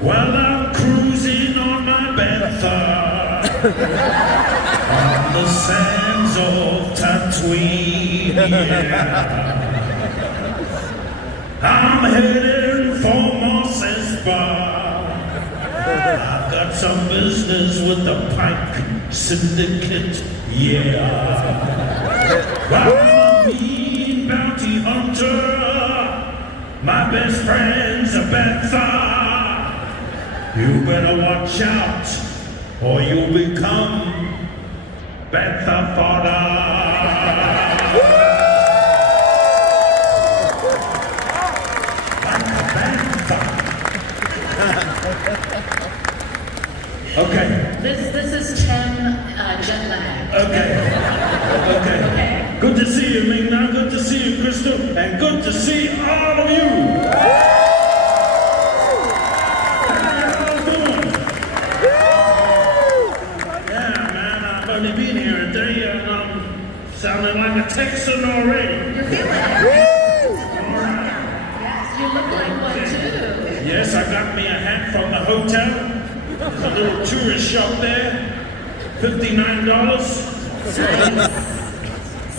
While I'm cruising on my Bantha on the sands of Tatooine, yeah. I'm heading for Moss's Bar. I've got some business with the Pike Syndicate, yeah. I'm a mean bounty hunter. My best friend's a Bantha. You better watch out, or you'll become Bantha fodder. Like a Bantha. Okay. This is Tim jet lag. Okay. Good to see you, Ming-Na. Good to see you, Crystal. And good to see all of you. Only been here a day and I'm sounding like a Texan already. You're feeling it. All right. Yes, you look like one too. Yes, I got me a hat from the hotel. There's a little tourist shop there. $59.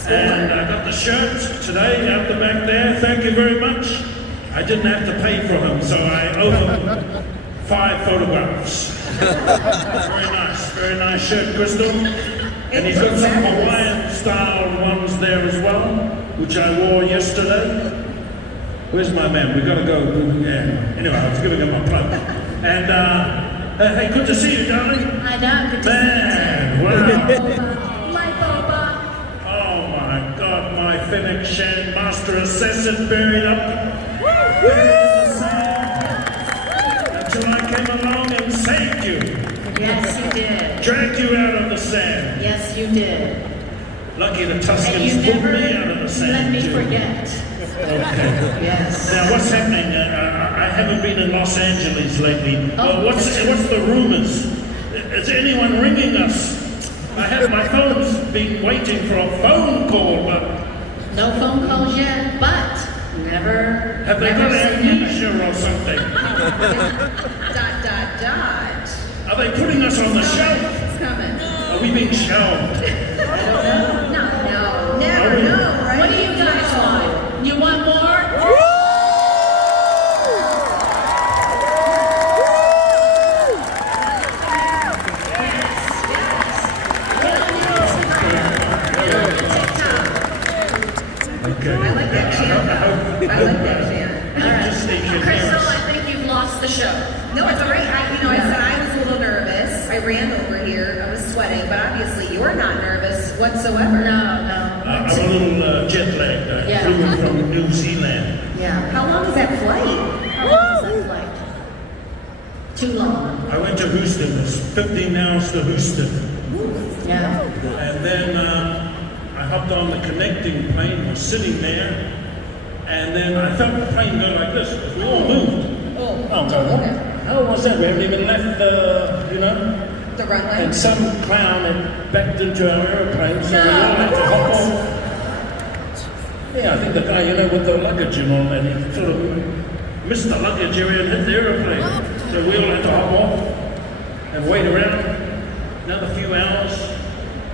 And I got the shirt today out the back there. Thank you very much. I didn't have to pay for them, so I owe them 5 photographs. Very nice shirt, Crystal. And he's got some Hawaiian style ones there as well, which I wore yesterday. Where's my man? We gotta go. Yeah. Anyway, I was giving him a plug. And hey, good to see you, darling. I know, good to Man, wow. Like Boba. Oh my God, my Fennec Shan Master Assassin buried up there in the sand until I came along and saved you. Yes, you did. Dragged you out of the sand. Yes, you did. Lucky the And Tuscans you pulled never me out of the let sand. me too. forget. Okay. Yes. Now what's happening? I haven't been in Los Angeles lately. Oh, What's the rumors? Is anyone ringing us? I have my phone's been waiting for a phone call, but No phone calls yet, but never. have they never got say amnesia or something? Dot. Are they putting us on the shelf? It's coming. Are we being shelved? No, never know, right? What do you guys want? You want more? Okay. I like that chant. I like that chant. Just sneak in Crystal, here. I think you've lost the show. No, it's all right. I said I was a little nervous. I ran over here. I was sweating, but obviously you're not nervous whatsoever. No. I'm a little jet lagged. I Yeah. flew in from New Zealand. Yeah. How long is that flight? How long is that flight? Too long. I went to Houston. It's 15 hours to Houston. Yeah. And then I hopped on the connecting plane, was sitting there, and then I felt the plane go like this. We all moved. Oh, Oh, God. How was that? We haven't even left the runway. And some clown had backed into our aeroplane, so we all had to hop off. Yeah, I think the guy, with the luggage and all that, he sort of missed the luggage area and hit the aeroplane. So we all had to hop off and wait around another few hours.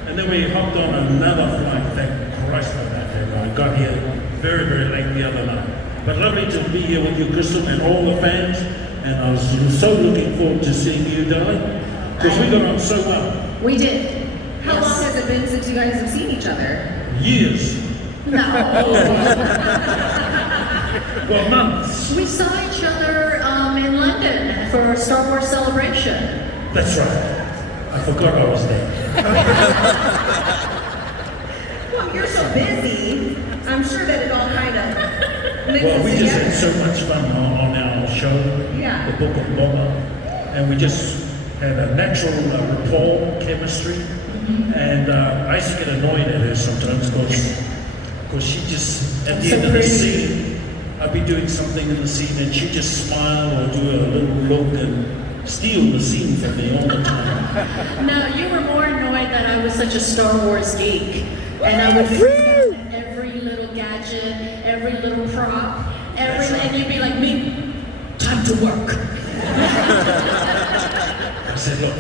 And then we hopped on another flight. Thank Christ for that. I got here very, very late the other night. But lovely to be here with you, Crystal, and all the fans. And I was so looking forward to seeing you, darling, because we got on so well. We did. How long has it been since you guys have seen each other? Years. No. Well, months. We saw each other in London for a Star Wars celebration. That's right. I forgot I was there. Well, you're so busy. I'm sure that it all kind of mixes Well, we just together. had so much fun on our show, Yeah. the Book of Boba, and we just had a natural rapport, chemistry, and I used to get annoyed at her sometimes because she just, at the So end of the pretty. scene, I'd be doing something in the scene and she'd just smile or do a little look and steal the scene from me all the time. No, you were more annoyed that I was such a Star Wars geek. And I would freak out at every little gadget, every little prop, and you'd be like, me, time to work. said, look,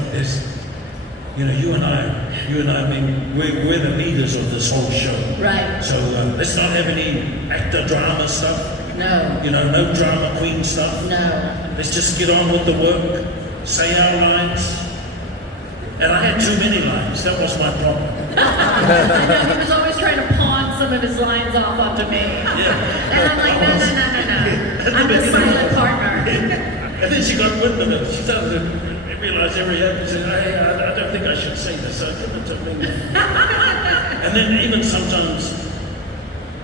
you and I, I mean, we're the leaders of this whole show. Right. So let's not have any actor drama stuff. No. No drama queen stuff. No. Let's just get on with the work, say our lines. And I had too many lines. That was my problem. He was always trying to pawn some of his lines off onto me. Yeah. And I'm like, no. I'm the silent partner. And then she got wind of it. She started to realize every episode, hey, I don't think I should say this. So give it to me. And then even sometimes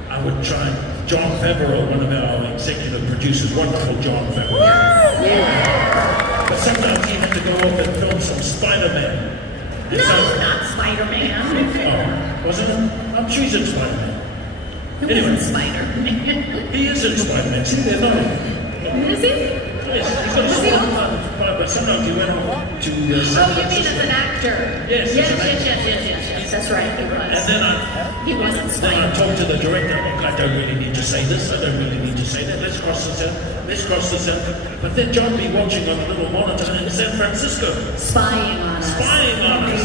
I would try. John Favreau, one of our executive producers, wonderful John Favreau. Yeah. But sometimes he had to go off and film some Spider-Man. And No, not Spider-Man. Oh, wasn't it? I'm sure he's in Spider-Man. Who Anyway. isn't Spider-Man? He is in Spider-Man. See, they're not. Is he? Yes, he's got a small but sometimes he went off to San Oh, you mean Francisco. as an actor? Yes, Yes, as an actor. yes. That's right, he was. And then He wasn't then I Spider-Man. talked to the director. I don't really need to say this. I don't really need to say that. Let's cross this out. Let's cross this out. But then John be watching on a little monitor in San Francisco. Spying on us. Spying on us.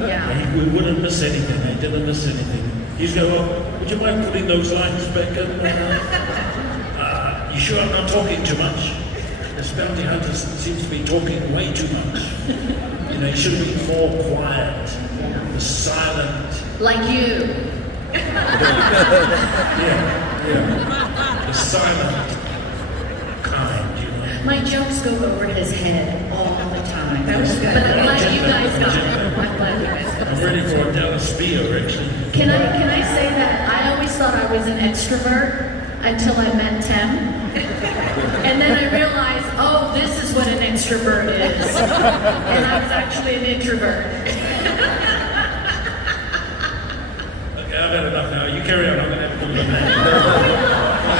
Yeah. We wouldn't miss anything. I didn't miss anything. He's going, well, would you mind putting those lines back in? You sure I'm not talking too much? This bounty hunter seems to be talking way too much. He should be more quiet, silent. Like you. Yeah. The silent kind, My jokes go over his head all the time. That was good. But I'm glad you guys got it. I'm glad you guys got I'm ready for a Dallas beer, actually. Can I say that I always thought I was an extrovert until I met Tem. And then I realized, oh, this is what an extrovert is. And I was actually an introvert. Okay, I've had enough now. You carry on. I'm going to have to put it back.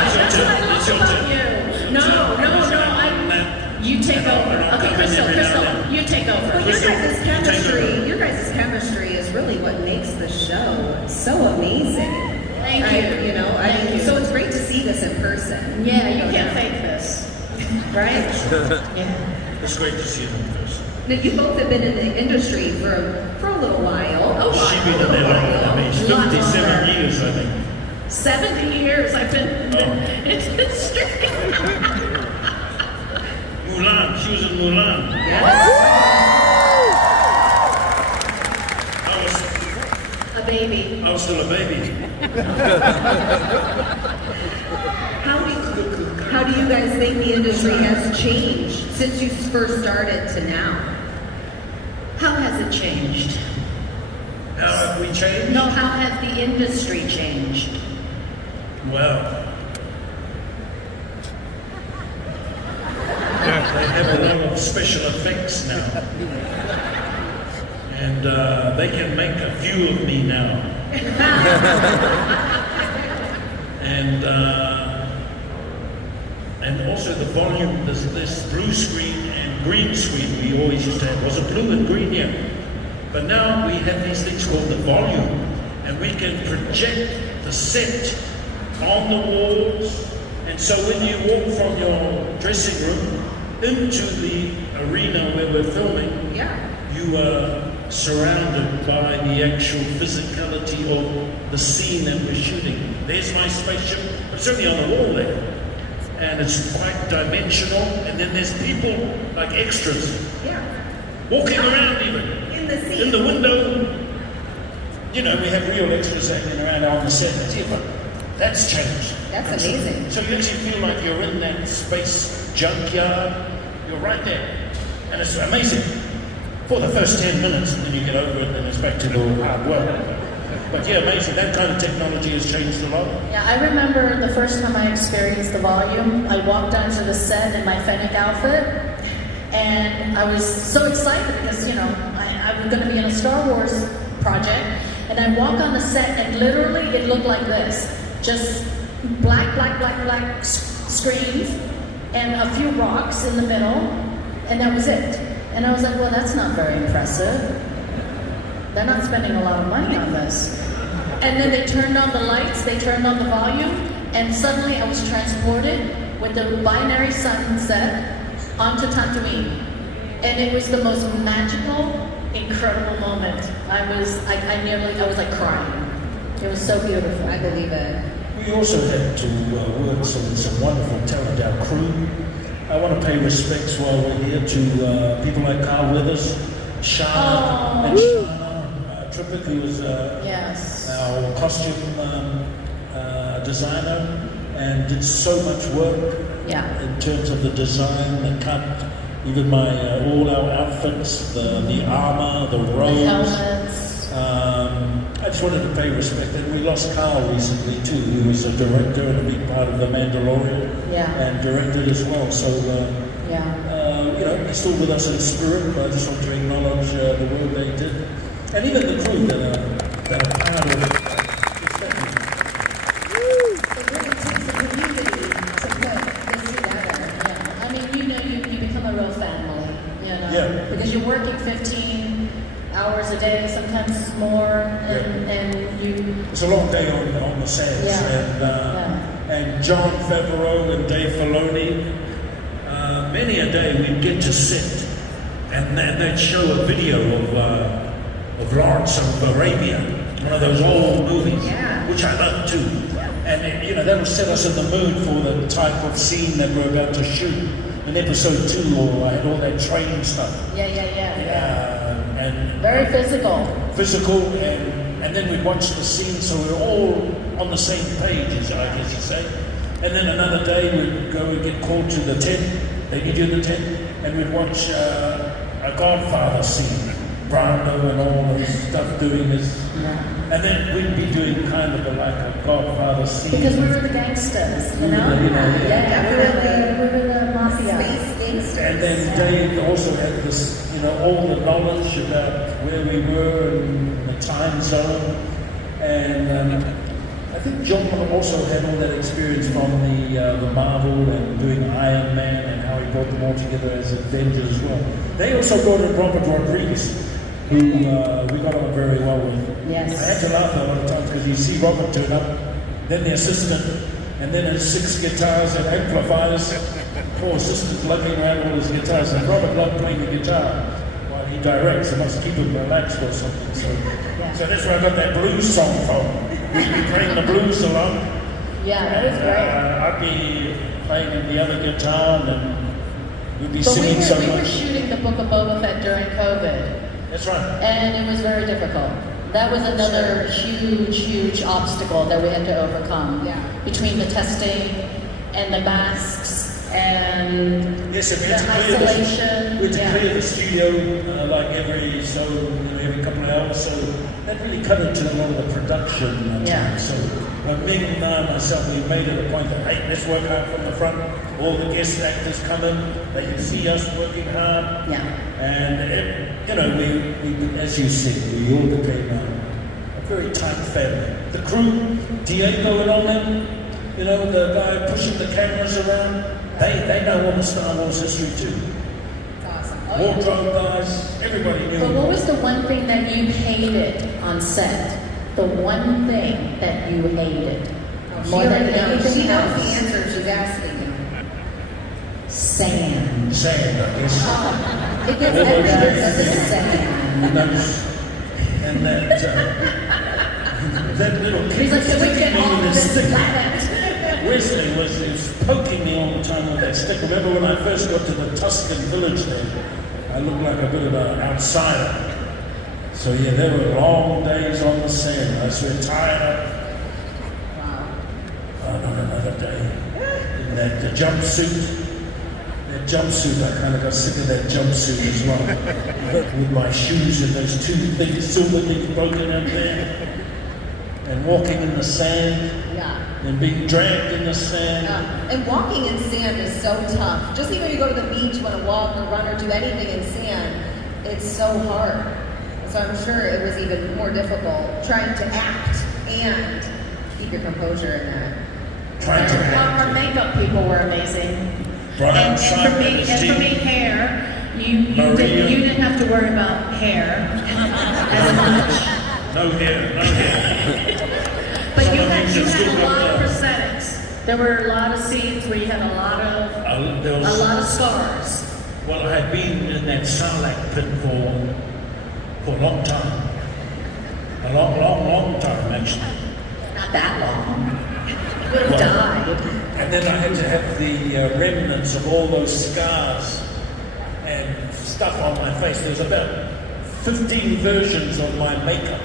It's your turn. No. You take over. Okay, Crystal, you take over. Well, your guys' chemistry is really what makes the show so amazing. Thank you. Thank you. So it's great to see this in person. Yeah, you can't fake this. Right? Yeah. It's great to see you in person. Now, you both have been in the industry for a little while. She's been in there longer than me. 57 years, I think. 70 years I've been in the industry. Mulan, she was in Mulan. A baby. I was still a baby. How do you guys think the industry has changed since you first started to now? How has it changed? How have we changed? No, how has the industry changed? Well, they have a lot of special effects now. And they can make a few of me now. And also the volume, this blue screen and green screen we always used to have. Was it blue and green? Yeah. But now we have these things called the volume, and we can project the set on the walls. And so when you walk from your dressing room into the arena where we're filming, you are surrounded by the actual physicality of the scene that we're shooting. There's my spaceship, it's only on the wall there. And it's quite dimensional, and then there's people like extras walking around even. In the scene. In the window. We have real extras hanging around on the set. But that's changed. That's amazing. So you actually feel like you're in that space junkyard. You're right there. And it's amazing. For the first 10 minutes, and then you get over it, and it's back to the hard work. But yeah, amazing. That kind of technology has changed a lot. Yeah, I remember the first time I experienced the volume. I walked onto the set in my Fennec outfit, and I was so excited because, I was going to be in a Star Wars project, and I walk on the set, and literally it looked like this. Just black screens, and a few rocks in the middle, and that was it. And I was like, well, that's not very impressive. They're not spending a lot of money on this. And then they turned on the lights, they turned on the volume, and suddenly I was transported with the binary sunset onto Tatooine. And it was the most magical, incredible moment. I was like crying. It was so beautiful. I believe it. We also had to work with some wonderful talent, our crew. I want to pay respects while we're here to people like Carl Withers, Shana, and Shana Trippitt, who was Yes. our costume designer, and did so much work in terms of the design, the cut, even all our outfits, the armor, the robes. The helmets. I just wanted to pay respect, and we lost Carl recently too, who was a director and a big part of The Mandalorian, and directed as well. So, he's still with us in spirit, but I just want to acknowledge the work they did, and even the crew that are part of it. It really takes a community to put this together. Yeah. I mean, you become a real family, because you're working 15 hours a day, sometimes more, and you... It's a long day on the sands, and John Favreau and Dave Filoni, many a day we'd get to sit, and they'd show a video of Lawrence of Arabia, one of those old movies, which I love too, and that'll set us in the mood for the type of scene that we're about to shoot. In episode 2, or I had all that training stuff. And very physical. And then we'd watch the scene, so we're all on the same page, I guess you say. And then another day we'd go and get called to the tent, they give you the tent, and we'd watch a Godfather scene, Brando and all this stuff doing this. And then we'd be doing kind of like a Godfather scene. Because we were the gangsters, we were the mafia. Space gangsters. And then Dave also had this, all the knowledge about where we were and the time zone. And I think John also had all that experience from the Marvel and doing Iron Man and how he brought them all together as Avengers as well. They also brought in Robert Rodriguez, who we got on very well with. Yes. I had to laugh a lot of times because you see Robert turn up, then the assistant, and then his 6 guitars and amplifiers. Poor assistant lugging around all his guitars, and Robert loved playing the guitar while he directs. It must keep him relaxed or something. So that's where I got that blues song from. We'd be playing the blues along. Yeah, that was great. I'd be playing the other guitar, and we'd be singing so much. We were shooting the Book of Boba Fett during COVID. That's right. And it was very difficult. That was another huge obstacle that we had to overcome. Between the testing and the masks and the isolation. We had to clear the studio like every couple of hours, so that really cut into a lot of the production time. So Ming-Na and myself, we made it a point that, hey, let's work hard from the front. All the guest actors come in, they can see us working hard. And we, as you said, we all became a very tight family. The crew, Diego and all them, the guy pushing the cameras around, they know all the Star Wars history too. It's awesome. Wardrobe guys, everybody knew. But what was the one thing that you hated on set? The one thing that you hated more than anything she knows else? the answer she's asking you. Sand. Sand, I guess. It gets everything but the sand. And that little kid. He's like, can we get off this planet? Wesley was poking me all the time with that stick. Remember when I first got to the Tuscan village there? I looked like a bit of an outsider. So there were long days on the sand. I was tired up. Wow. Not another day. In that jumpsuit. That jumpsuit, I kind of got sick of that jumpsuit as well. With my shoes and those 2 things, silver things broken up there. And walking in the sand. And being dragged in the sand. And walking in sand is so tough. Just even when you go to the beach, you want to walk or run or do anything in sand, it's so hard. So I'm sure it was even more difficult trying to act and keep your composure in that. Our makeup people were amazing. And for me, hair, you didn't have to worry about hair as much. No hair. But you had a lot of prosthetics. There were a lot of scenes where you had a lot of scars. Well, I had been in that Sarlacc pit for a long time. A long time, actually. Not that long. Would have died. And then I had to have the remnants of all those scars and stuff on my face. There's about 15 versions of my makeup.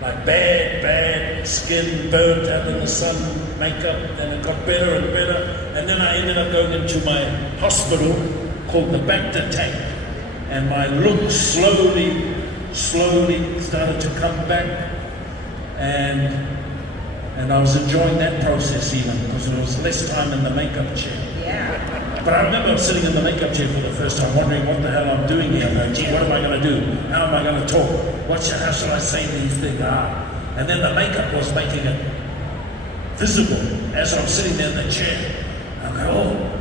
Like bad skin, burnt out in the sun makeup, and it got better and better. And then I ended up going into my hospital called the Bacta tank. And my look slowly started to come back. And I was enjoying that process even, because there was less time in the makeup chair. Yeah. But I remember sitting in the makeup chair for the first time, wondering what the hell I'm doing here. Like, gee, what am I going to do? How am I going to talk? How should I say these things? And then the makeup was making it visible as I'm sitting there in the chair. I go,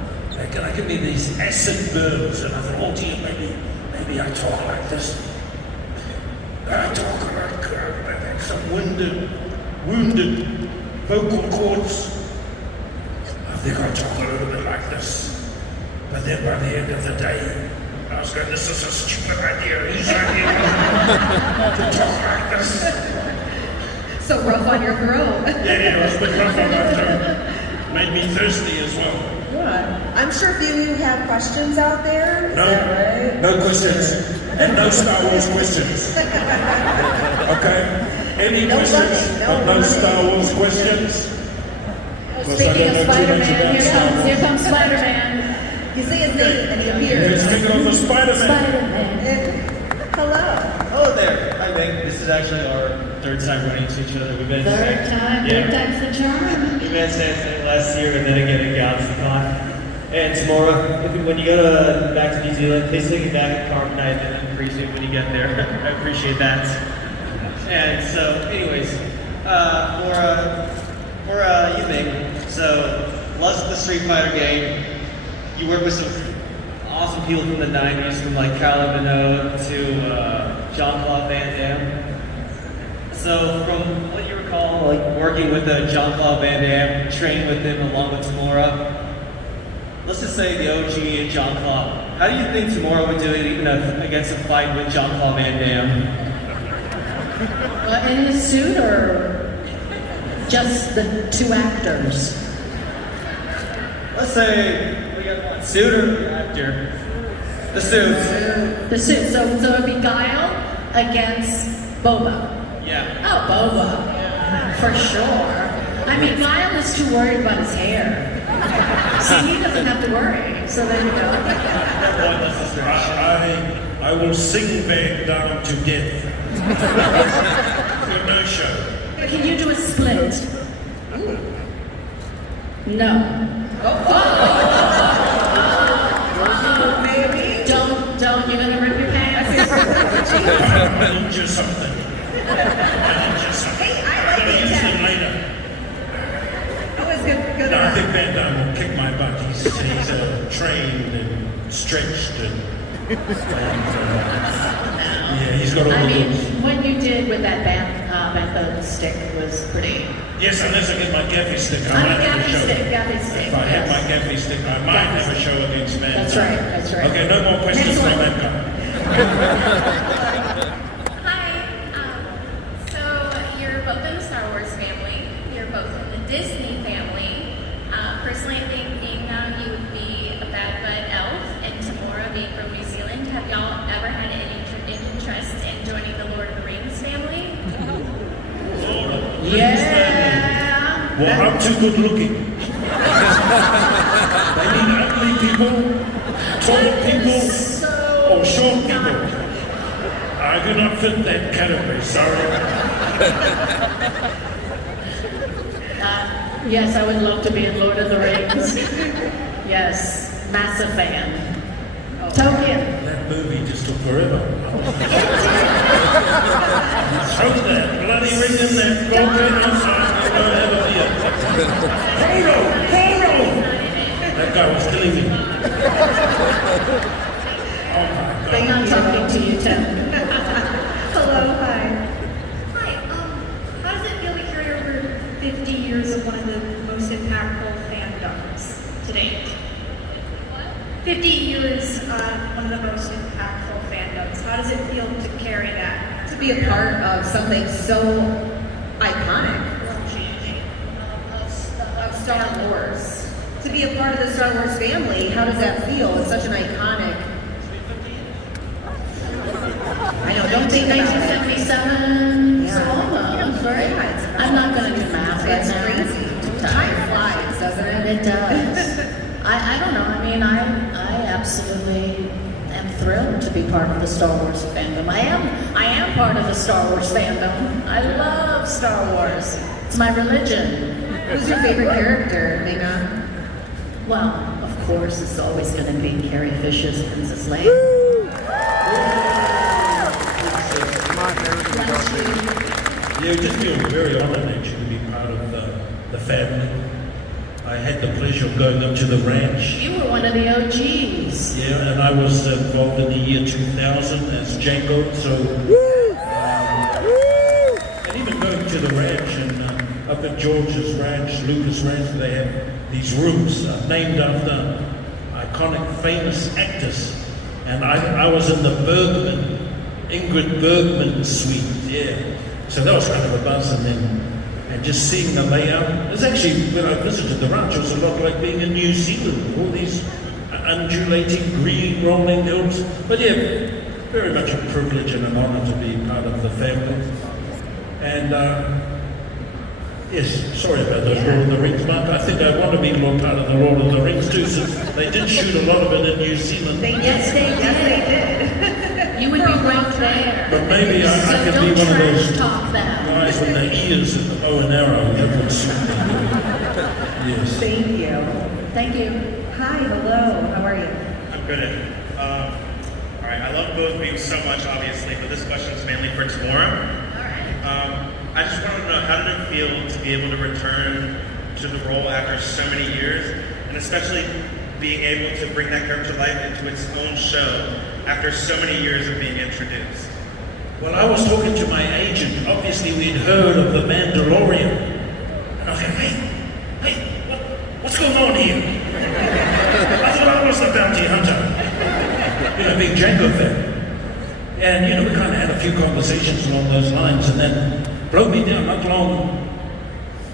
can I give me these acid burns? And I thought, oh dear, maybe I talk like this. I talk like some wounded vocal cords. I think I talk a little bit like this. But then by the end of the day, I was going, this is a stupid idea. Whose idea to talk like this? So rough on your throat. Yeah, it was a bit rough on my throat. Made me thirsty as well. Yeah. I'm sure a few of you have questions out there. Is No, that right? no questions. And no Star Wars questions. Okay? Any No questions? money, But no money. Star Wars questions? Speaking of Spider-Man, here comes Spider-Man. You say his name and he You're appears. speaking of the Spider-Man. Spider-Man. Hello. Hello there. Hi, Ming. This is actually our third time running into each other. We've been Third time, Yeah. third time's the charm. We met San Fran last year and then again at GalaxyCon. And Temuera, when you go back to New Zealand, please take it back at Carbon Night and appreciate when you get there. I appreciate that. And so, anyways, for you, Ming. So, loves the Street Fighter game. You work with some awesome people from the 90s, from like Kylie Minogue to Jean-Claude Van Damme. So from what you recall, like working with Jean-Claude Van Damme, training with him along with Temuera, let's just say the OG Jean-Claude. How do you think Temuera would do it even against a fight with Jean-Claude Van Damme? In his suit or just the two actors? Let's say we got one suit or the actor? The suit. The suit. So it would be Guile against Boba. Yeah. Oh, Boba. For sure. I mean, Guile is too worried about his hair. See, he doesn't have to worry. So there you go. I will sing back down to death. For no show. Can you do a split? No. Maybe. Don't, you're gonna rip your pants. I need you something. Hey, I like I'm going to the use attack. them later. That was good No, I enough. think Van Damme will kick my butt. He's trained and stretched and yeah, he's got all I the mean, goods. what you did with that method stick was pretty. Yes, unless I get my gaffy stick, I I might mean, have a gaffy show. stick, If I have my yes. gaffy stick, I might Gaffy have a show against Van That's Damme. right, that's right. Okay, no more questions Next from one. that guy. Hi. So you're both in the Star Wars family. You're both in the Disney family. Personally, I think Ming-Na, you would be a bad bud elf, and Temuera being from New Zealand. Have y'all ever had any interest in joining the Lord of the Rings family? Yeah. Well, I'm too good looking. They need ugly people, tall people, or short people. I do not fit that category, sorry. Yes, I would love to be in Lord of the Rings. Yes, massive fan. Tolkien. That movie just took forever. Throw that bloody ring in there, volcano side, don't have a beer. Frodo! That guy was killing me. Oh my God. I'm talking to you, Tim. Hello, hi. Hi, how does it feel to carry over 50 years of one of the most impactful fandoms to date? 50 years How does it feel to carry that? To be a part of something so iconic of Star Wars. To be a part of the Star Wars family, how does that feel? It's such an iconic. I know, don't think about it. 1977, Yeah. so almost, right? Yeah, it's- I'm not going to do math right It's now. crazy. Too Time tired. flies, doesn't And it? it does. I don't know. I mean, I absolutely am thrilled to be part of the Star Wars fandom. I am part of the Star Wars fandom. I love Star Wars. It's my religion. Who's your favorite character, Ming-Na? Well, of course, it's always going to be Carrie Fisher's Princess Leia. Yeah, just feel very honored actually to be part of the family. I had the pleasure of going up to the ranch. You were one of the OGs. Yeah, and I was involved in the year 2000 as Django, so... and even going to the ranch and up at George's Ranch, Lucas Ranch, they have these rooms named after iconic, famous actors. And I was in the Ingrid Bergman suite, yeah. So that was kind of a buzz, and just seeing the layout. It was actually, when I visited the ranch, it was a lot like being in New Zealand, all these undulating green rolling hills. But yeah, very much a privilege and an honor to be part of the family. And yes, sorry about those Lord of the Rings, Mark. I think I want to be more part of the Lord of the Rings too, since they did shoot a lot of it in New Zealand. Yes, they did. You would be right there. But maybe I So could don't be one of trash those talk that. guys with the ears and the bow and arrow. That would suit me. Yes. Thank you. Thank you. Hi, hello, how are you? I'm good at it. All right, I love both of you so much, obviously, but this question is mainly for Temuera. I just wanted to know, how did it feel to be able to return to the role after so many years, and especially being able to bring that character to life into its own show after so many years of being introduced? Well, I was talking to my agent. Obviously, we'd heard of the Mandalorian. And I was like, hey, what's going on here? I thought I was the bounty hunter. You know, being Django fan. And, you know, we kind of had a few conversations along those lines, and then broke me down not long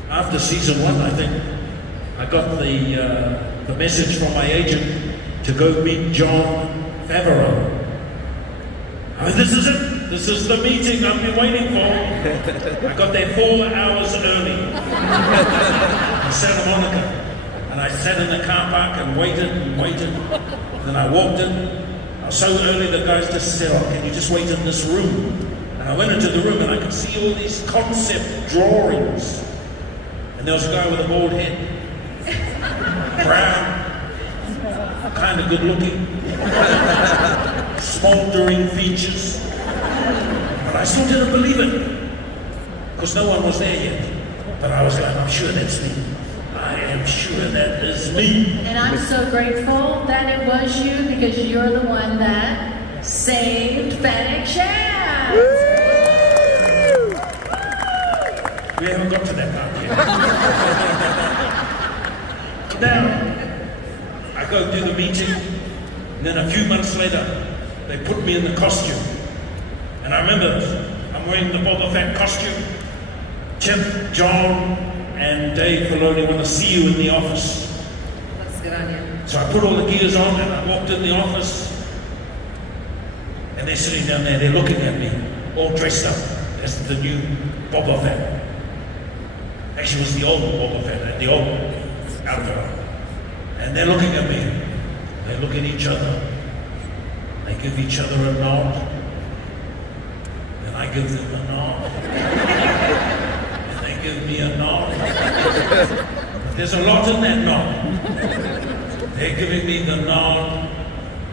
after season 1, I think. I got the message from my agent to go meet Jon Favreau. I mean, this is it. This is the meeting I've been waiting for. I got there 4 hours early in Santa Monica. And I sat in the car park and waited and waited. Then I walked in. I was so early, the guys just said, oh, can you just wait in this room? And I went into the room and I could see all these concept drawings. And there was a guy with a bald head. Brown. Kind of good looking. Smoldering features. But I still didn't believe it. Because no one was there yet. But I was like, I'm sure that's me. I am sure that is me. And I'm so grateful that it was you, because you're the one that saved Fennec Shand. We haven't got to that part yet. Now, I go do the meeting, and then a few months later, they put me in the costume. And I remember I'm wearing the Boba Fett costume. Tim, John, and Dave Filoni want to see you in the office. Looks good on you. So I put all the gears on and I walked in the office. And they're sitting down there, they're looking at me, all dressed up as the new Boba Fett. Actually, it was the old Boba Fett, the old outfit. And they're looking at me. They look at each other. They give each other a nod. And I give them a nod. And they give me a nod. There's a lot in that nod. They're giving me the nod.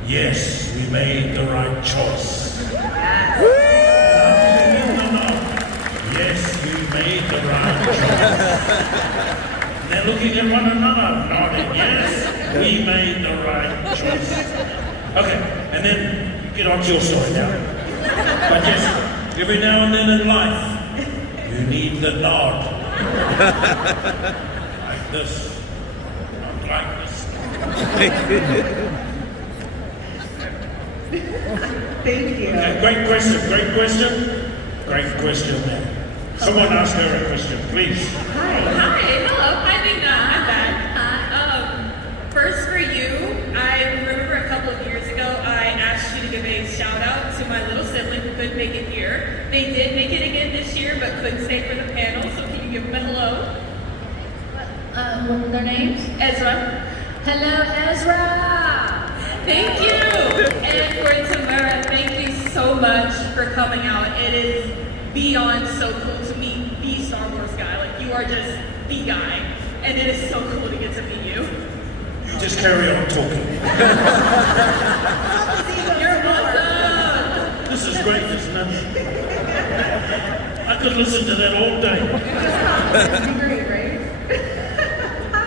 Yes, we made the right choice. I'm giving them the nod. Yes, we made the right choice. They're looking at one another, nodding, yes, we made the right choice. Okay, and then you get on to your story now. But yes, every now and then in life, you need the nod. Like this, not like this. Thank you. Okay, great question, man. Someone ask her a question, please. Hi. Hi, hello. Hi, Ming-Na. I'm back. First for you, I remember a couple of years ago, I asked you to give a shout out to my little sibling who couldn't make it here. They did make it again this year, but couldn't stay for the panel, so can you give them a hello? What were their names? Ezra. Hello, Ezra! Thank you! And for Temuera, thank you so much for coming out. It is beyond so cool to meet the Star Wars guy. Like, you are just the guy. And it is so cool to get to meet you. You just carry on talking. You're awesome! This is great, isn't it? I could listen to that all day. Great, right?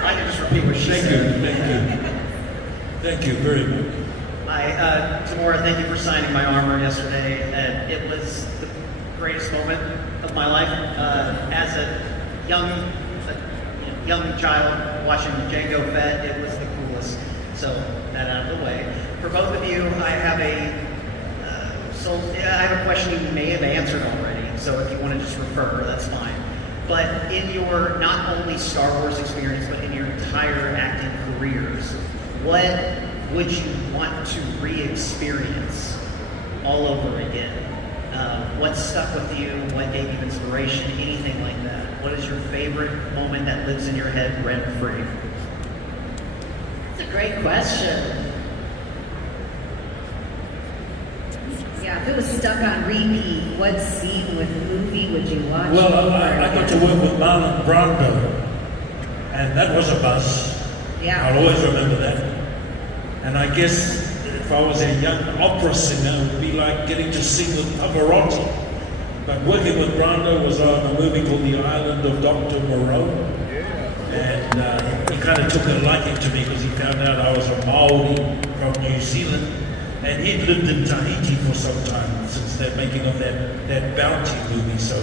I can just repeat what she said. Thank you very much. Temuera, thank you for signing my armor yesterday. It was the greatest moment of my life. As a young child watching Jango Fett, it was the coolest. So that out of the way. For both of you, I have a question you may have answered already. So if you want to just refer, that's fine. But in your not only Star Wars experience, but in your entire acting careers, what would you want to re-experience all over again? What stuck with you? What gave you inspiration? Anything like that? What is your favorite moment that lives in your head rent-free? That's a great question. Yeah, if it was stuck on repeat, what scene with the movie would you watch? Well, I got to work with Marlon Brando, and that was a buzz. Yeah. I'll always remember that. And I guess if I was a young opera singer, it would be like getting to sing with Pavarotti. But working with Brando was on a movie called The Island of Dr. Moreau. And he kind of took a liking to me because he found out I was a Maori from New Zealand. And he'd lived in Tahiti for some time since the making of that Bounty movie. So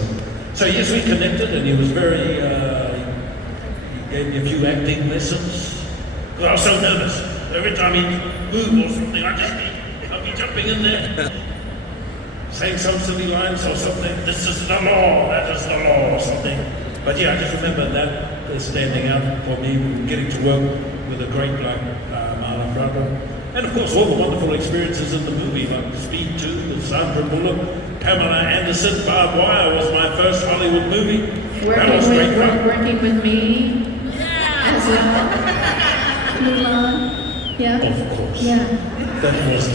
yes, we connected, and he was very, he gave me a few acting lessons. Because I was so nervous. Every time he'd move or something, I'd be jumping in there, saying some silly lines or something. This is the law, that is the law, or something. But yeah, I just remember that standing out for me, getting to work with a great like Marlon Brando. And of course, all the wonderful experiences in the movie, like Speed 2 with Sandra Bullock, Pamela Anderson, Barbed Wire was my first Hollywood movie. That was great fun. Working with me as well. Mulan. Yeah. Of course. Yeah. That was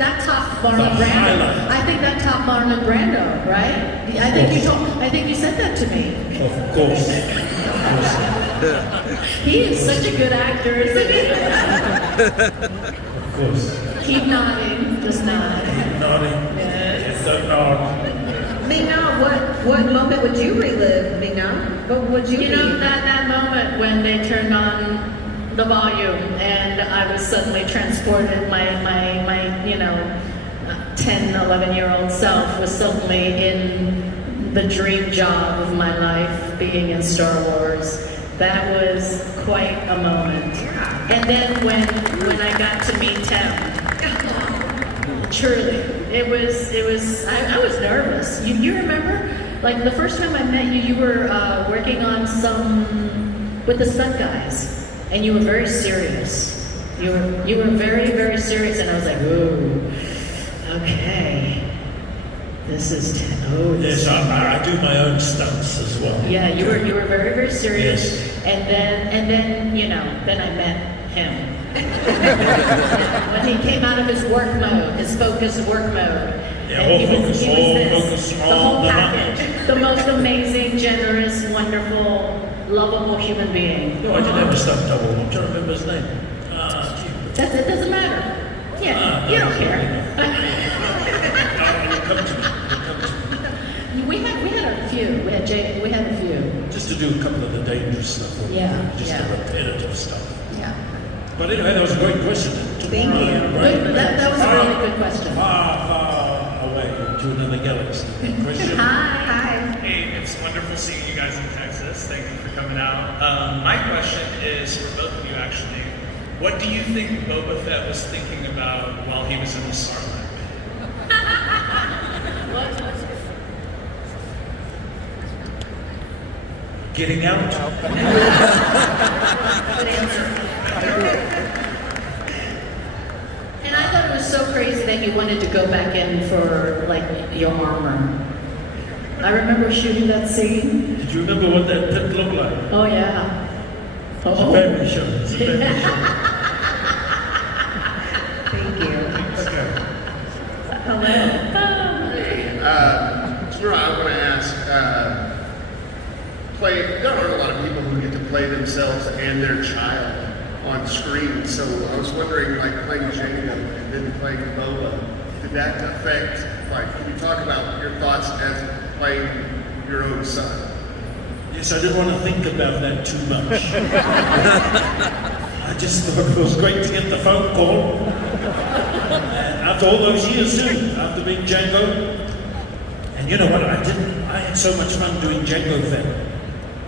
That top Marlon The Brando. highlight. I think that top Marlon Brando, right? I think you said that to me. Of course. He is such a good actor, isn't he? Of course. Keep nodding, just nod. Nodding. Yes. Don't nod. Ming-Na, what moment would you relive, Ming-Na? What would you You know, be? that moment when they turned on the volume and I was suddenly transported, my 10, 11-year-old self was suddenly in the dream job of my life, being in Star Wars. That was quite a moment. And then when I got to meet Tem, truly, it was. I was nervous. You remember, like the first time I met you, you were working on with the stunt guys, and you were very serious. You were very, very serious, and I was like, ooh, okay. This is Yes, I do my own stunts as well. Yeah, you were very, very serious. Yes. And then then I met him. When he came out of his work mode, his focused work mode. Yeah, and all he was focus the on whole the package. The most amazing, generous, wonderful, lovable human being. No, I didn't have a stunt double. I'm trying to remember his name. It doesn't matter. Yeah, you don't care. Come to me. We had a few. We had a few. Just to do a couple of the dangerous stuff. Just the repetitive stuff. Yeah. But anyway, that was a great question. Thank you. That was a really good question. Far away to another galaxy. Christian? Hi. Hey, it's wonderful seeing you guys in Texas. Thank you for coming out. My question is for both of you, actually. What do you think Boba Fett was thinking about while he was in the Sarlacc? Getting out. Good answer. And I thought it was so crazy that you wanted to go back in for like your armor. I remember shooting that scene. Did you remember what that pit looked like? Oh yeah. It's a family show. It's a family show. Thank you. Okay. Hello. Temuera, I want to ask, there aren't a lot of people who get to play themselves and their child on screen, so I was wondering, like playing Jango and then playing Boba, did that affect, can you talk about your thoughts as playing your own son? Yes, I didn't want to think about that too much. I just thought it was great to get the phone call. And after all those years too, after being Django. And you know what, I had so much fun doing Django Fett.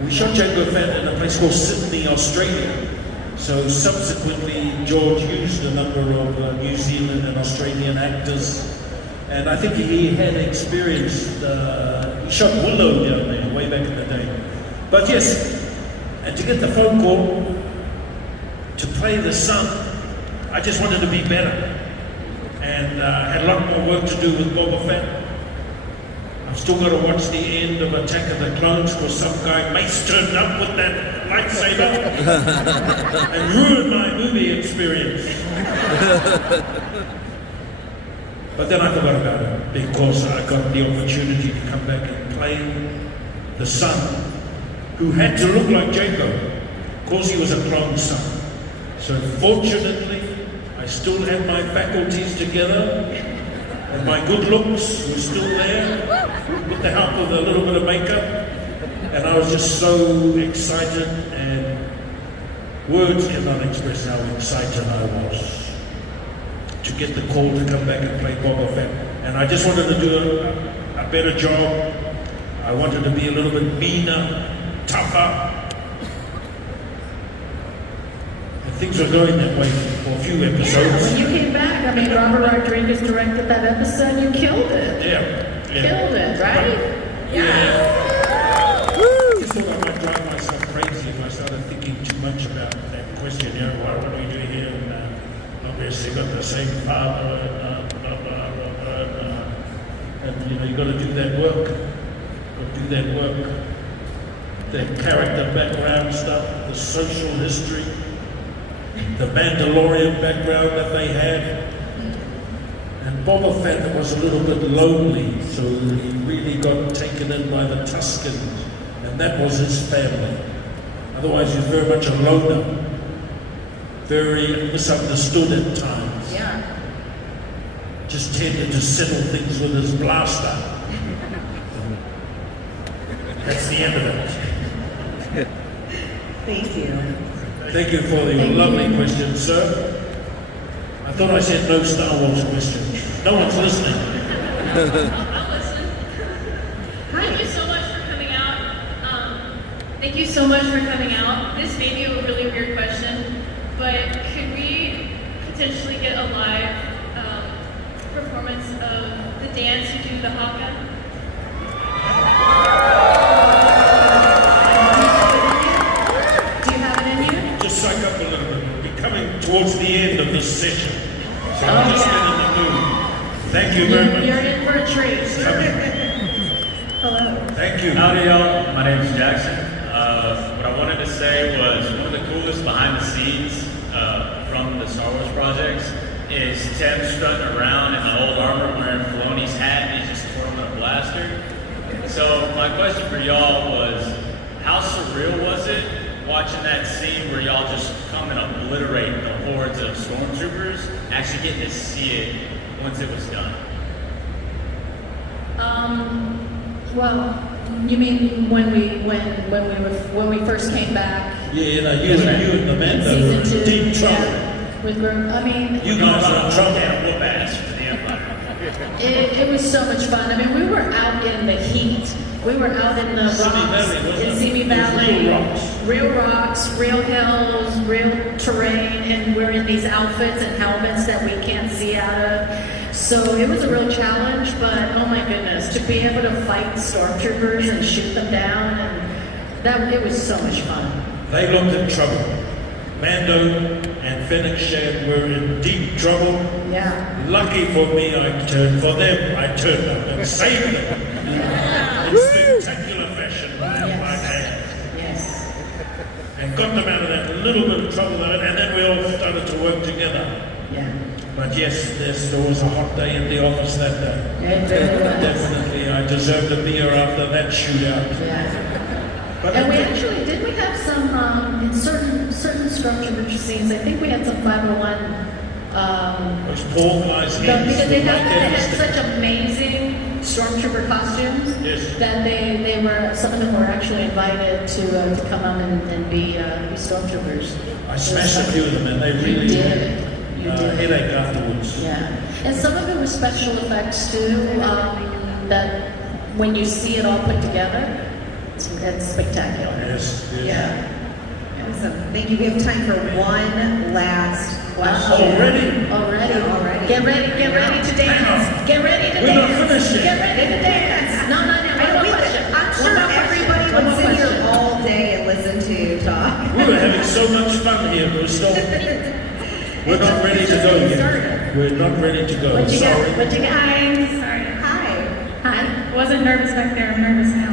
We shot Django Fett in a place called Sydney, Australia. So subsequently, George used a number of New Zealand and Australian actors. And I think he had experienced, he shot Willow down there way back in the day. But yes, and to get the phone call to play the son, I just wanted to be better. And had a lot more work to do with Boba Fett. I've still got to watch the end of Attack of the Clones where some guy Mace turned up with that lightsaber and ruined my movie experience. But then I forgot about it because I got the opportunity to come back and play the son who had to look like Jacob because he was a clone son. So fortunately, I still had my faculties together and my good looks were still there with the help of a little bit of makeup. And I was just so excited, and words cannot express how excited I was to get the call to come back and play Boba Fett. And I just wanted to do a better job. I wanted to be a little bit meaner, tougher. And things were going that way for a few episodes. When you came back, I mean, Robert Rodriguez directed that episode, you killed it. Yeah. Killed it, right? Yeah. I just thought I might drive myself crazy if I started thinking too much about that question. You know, what do we do here? And obviously got the same father, and you know, you got to do that work. Got to do that work. The character background stuff, the social history, the Mandalorian background that they had. And Boba Fett was a little bit lonely, so he really got taken in by the Tuskens, and that was his family. Otherwise, he's very much a loner, very misunderstood at times. Yeah. Just tended to settle things with his blaster. That's the end of it. Thank you. Thank you for your lovely question, sir. I thought I said no Star Wars questions. No one's listening. I'll listen. Thank you so much for coming out. Thank you so much for coming out. This may be a really weird question, but could we potentially get a live performance of the dance you do, the haka? Do you have it in you? Just psych up a little bit. We'll be coming towards the end of this session. So I'm just getting in the mood. Thank you very much. You're in for a treat. Hello. Thank you. Howdy y'all, my name is Jackson. What I wanted to say was one of the coolest behind the scenes from the Star Wars projects is Tem strutting around in the old armor wearing Filoni's hat and he's just twirling a blaster. So my question for y'all was, how surreal was it watching that scene where y'all just come and obliterate the hordes of stormtroopers, actually getting to see it once it was done? Well, you mean when we first came back? Yeah, you know, you and the man Season 2. deep trouble. Yeah, with I mean, You guys are in trouble. Yeah, whoop ass for the Empire. It was so much fun. I mean, we were out in the heat. We were out in the rocks, in Simi Valley, real rocks, real hills, real terrain, and we're in these outfits and helmets that we can't see out of. So it was a real challenge, but oh my goodness, to be able to fight stormtroopers and shoot them down, and it was so much fun. They looked in trouble. Mando and Fennec Shand were in deep trouble. Yeah. Lucky for me, I turned up and saved them. In spectacular fashion by hand. Yes. And got them out of that little bit of trouble, and then we all started to work together. Yeah. But yes, there was a hot day in the office that day. It really was. Definitely, I deserved a beer after that shootout. Yeah. But And we actually, did we have some, in certain stormtrooper scenes, I think we had some 501, those Paul guys because they had such amazing stormtrooper costumes that they were, some of them were actually invited to come out and be stormtroopers. I smashed a few of them and they really did. headache afterwards. Yeah, and some of it was special effects too, that when you see it all put together, it's spectacular. Yes, yes. Yeah. Awesome. Thank you. We have time for one last question. Already? Already. Get ready to dance. Get ready to We're not dance. finished yet. Get ready to dance. No. One more question. I'm sure everybody would sit here all day and listen to you talk. We were having so much fun here, Crystal. We're not ready to go yet. We're not ready to go. What you got? Sorry. What you got? Sorry. Hi. Wasn't nervous back there. I'm nervous now.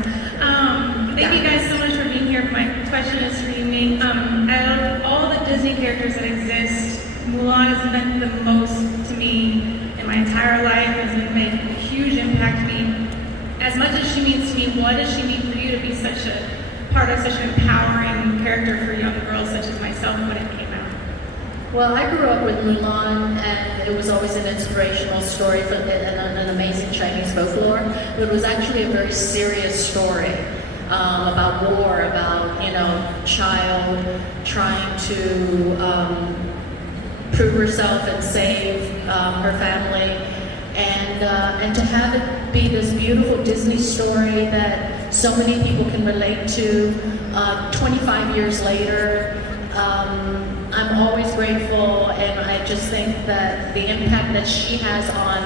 Thank you guys so much for being here. My question is for you, Ming. Out of all the Disney characters that exist, Mulan has meant the most to me in my entire life. Has made a huge impact to me. As much as she means to me, what does she mean for you to be such a part of such an empowering character for young girls such as myself when it came out? Well, I grew up with Mulan, and it was always an inspirational story for an amazing Chinese folklore. But it was actually a very serious story about war, about child trying to prove herself and save her family, and to have it be this beautiful Disney story that so many people can relate to 25 years later. I'm always grateful, and I just think that the impact that she has on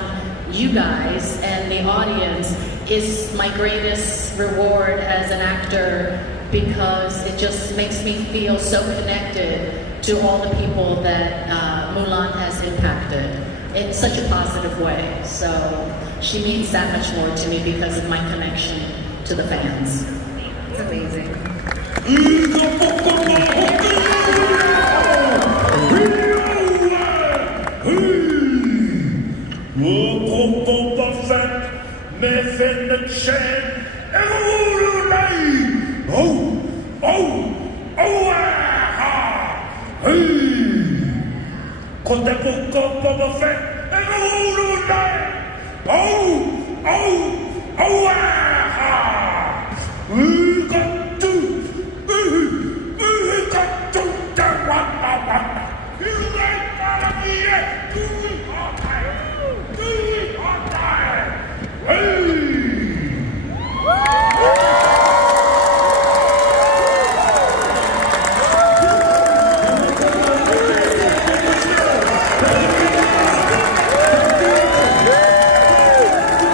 you guys and the audience is my greatest reward as an actor, because it just makes me feel so connected to all the people that Mulan has impacted in such a positive way. So she means that much more to me because of my connection to the fans. It's amazing. Boba Fett, Fennec Shand, Boba Fett,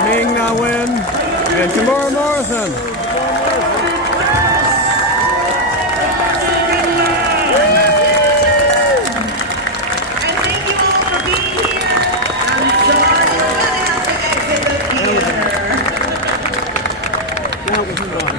Ming-Na win, and Temuera Morrison. And thank you all for being here. I'm sorry you're going to have to exit the theater. That was fun.